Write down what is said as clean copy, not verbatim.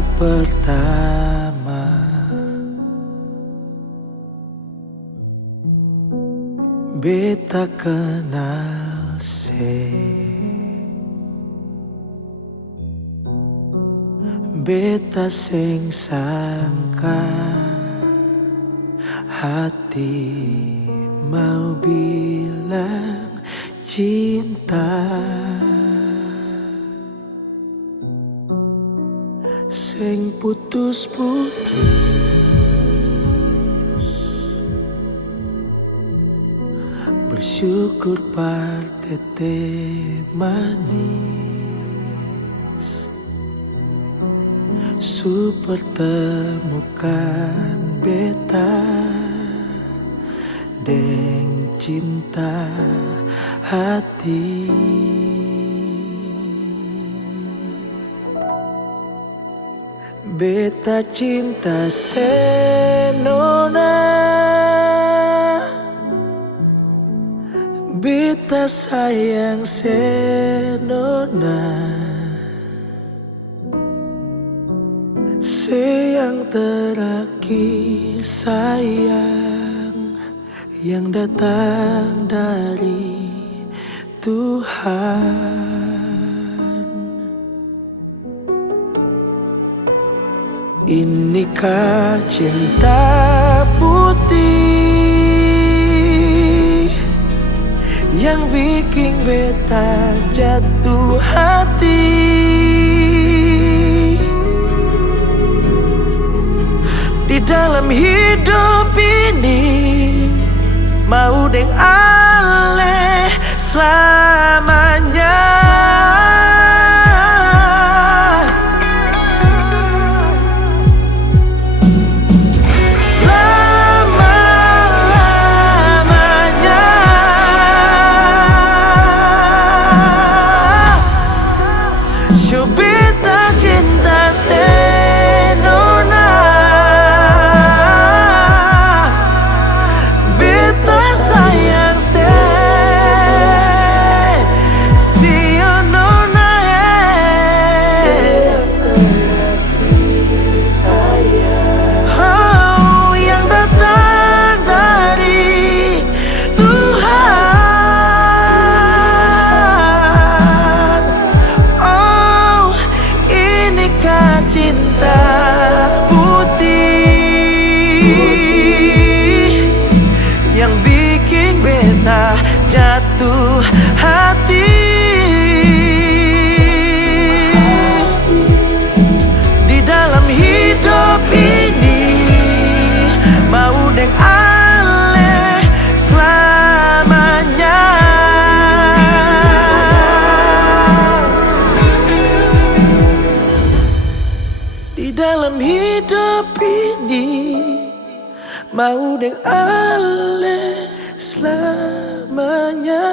baru pertama beta kenal beta sing sangka hati mau bilang cinta, sing putus-putus bersyukur partete manis su pertemukan beta deng cinta hati. Beta cinta senona, beta sayang senona, sayang terakhir sayang yang datang dari Tuhan. Inikah cinta putih yang bikin beta jatuh hati? Di dalam hidup ini mau deng ale selamanya. Beta cinta senona, beta sayang senona, oh yang datang dari Tuhan. Cinta putih yang bikin beta jatuh hati. Di dalam hidup ini mau deng ale selamanya. Di dalam hidup ini mau deng ale selamanya.